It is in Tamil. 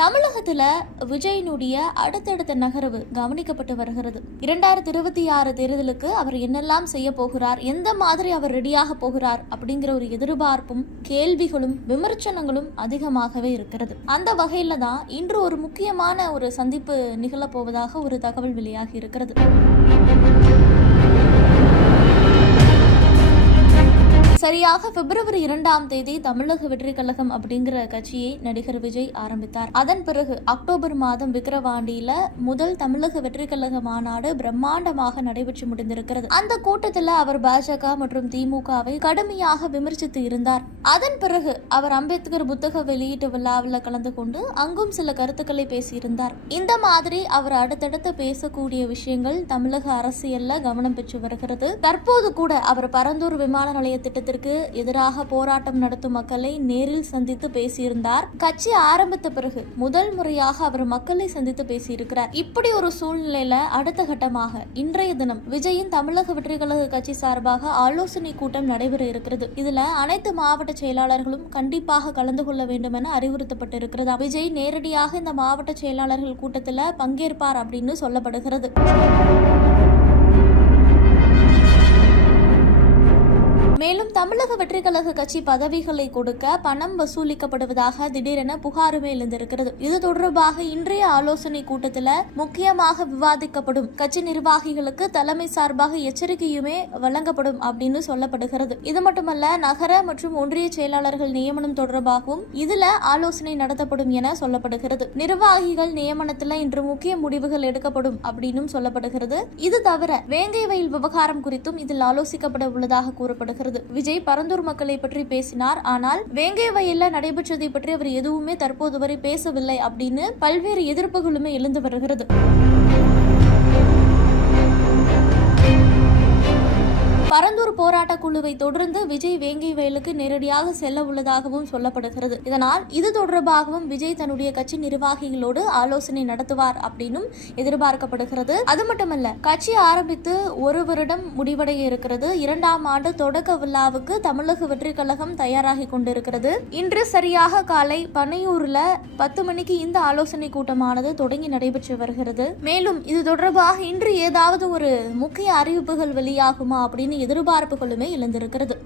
தமிழகத்துல விஜயனுடைய அடுத்தடுத்த நகர்வு கவனிக்கப்பட்டு வருகிறது. இரண்டாயிரத்தி இருபத்தி ஆறு தேர்தலுக்கு அவர் என்னெல்லாம் செய்ய போகிறார் எந்த மாதிரி அவர் ரெடியாக போகிறார் அப்படிங்கிற ஒரு எதிர்பார்ப்பும் கேள்விகளும் விமர்சனங்களும் அதிகமாகவே இருக்கிறது. அந்த வகையில தான் இன்று ஒரு முக்கியமான ஒரு சந்திப்பு நிகழப் போவதாக ஒரு தகவல் வெளியாகி இருக்கிறது. சரியாக பிப்ரவரி இரண்டாம் தேதி தமிழக வெற்றி கழகம் அப்படிங்கிற கட்சியை நடிகர் விஜய் ஆரம்பித்தார். அதன் பிறகு அக்டோபர் மாதம் விக்கிரவாண்டியில முதல் தமிழக வெற்றி கழக மாநாடு பிரம்மாண்டமாக நடைபெற்று முடிந்திருக்கிறது. அந்த கூட்டத்தில் அவர் பாஜக மற்றும் திமுகவை கடுமையாக விமர்சித்து இருந்தார். அதன் பிறகு அவர் அம்பேத்கர் புத்தக வெளியீட்டு விழாவில் கலந்து கொண்டு அங்கும் சில கருத்துக்களை பேசியிருந்தார். இந்த மாதிரி அவர் அடுத்தடுத்து பேசக்கூடிய விஷயங்கள் தமிழக அரசியல்ல கவனம் பெற்று வருகிறது. தற்போது கூட அவர் பரந்தூர் விமான நிலைய திட்டத்தில் திட்டத்திற்கு எதிராக போராட்டம் நடத்தும் மக்களை நேரில் சந்தித்து பேசியிருந்தார். கட்சி ஆரம்பித்த பிறகு முதல் முறையாக அவர் மக்களை சந்தித்து பேசியிருக்கிறார். இப்படி ஒரு சூழ்நிலையில அடுத்த கட்டமாக இன்றைய தினம் விஜயின் தமிழக வெற்றி கழக கட்சி சார்பாக ஆலோசனை கூட்டம் நடைபெற இருக்கிறது. இதுல அனைத்து மாவட்ட செயலாளர்களும் கண்டிப்பாக கலந்து கொள்ள வேண்டும் என அறிவுறுத்தப்பட்டிருக்கிறது. விஜய் நேரடியாக இந்த மாவட்ட செயலாளர்கள் கூட்டத்தில் பங்கேற்பார் அப்படின்னு சொல்லப்படுகிறது. தமிழக வெற்றிக்கழக கட்சி பதவிகளை கொடுக்க பணம் வசூலிக்கப்படுவதாக திடீரென புகாருமே எழுந்திருக்கிறது. இது தொடர்பாக இன்றைய ஆலோசனை கூட்டத்தில் முக்கியமாக விவாதிக்கப்படும் கட்சி நிர்வாகிகளுக்கு தலைமை சார்பாக எச்சரிக்கையுமே வழங்கப்படும் அப்படின்னு சொல்லப்படுகிறது. இது மட்டுமல்ல நகர மற்றும் ஒன்றிய செயலாளர்கள் நியமனம் தொடர்பாகவும் இதுல ஆலோசனை நடத்தப்படும் என சொல்லப்படுகிறது. நிர்வாகிகள் நியமனத்தில் இன்று முக்கிய முடிவுகள் எடுக்கப்படும் அப்படின்னும் சொல்லப்படுகிறது. இது தவிர வேங்கை வயல் விவகாரம் குறித்தும் இதில் ஆலோசிக்கப்பட உள்ளதாக கூறப்படுகிறது. விஜய் விஜய் பரந்தூர் மக்களை பற்றி பேசினார். ஆனால் வேங்கை வயல்ல நடைபெற்றதை பற்றி அவர் எதுவுமே தற்போது வரை பேசவில்லை அப்படின்னு பல்வேறு எதிர்ப்புகளுமே எழுந்து வருகிறது. பரந்தூர் போராட்ட குழுவை தொடர்ந்து விஜய் வேங்கை வயலுக்கு நேரடியாக செல்ல உள்ளதாகவும் சொல்லப்படுகிறது. இதனால் இது தொடர்பாகவும் விஜய் தன்னுடைய கட்சி நிர்வாகிகளோடு ஆலோசனை நடத்துவார் அப்படின்னும் எதிர்பார்க்கப்படுகிறது. அது மட்டுமல்ல கட்சி ஆரம்பித்து ஒரு வருடம் முடிவடைய இருக்கிறது. இரண்டாம் ஆண்டு தொடக்க விழாவுக்கு தமிழக வெற்றி கழகம் தயாராகி கொண்டிருக்கிறது. இன்று சரியாக காலை பனையூர்ல பத்து மணிக்கு இந்த ஆலோசனை கூட்டமானது தொடங்கி நடைபெற்று வருகிறது. மேலும் இது தொடர்பாக இன்று ஏதாவது ஒரு முக்கிய அறிவிப்புகள் வெளியாகுமா அப்படின்னு எதிர்பார்ப்புகளுமே எழுந்திருக்கிறது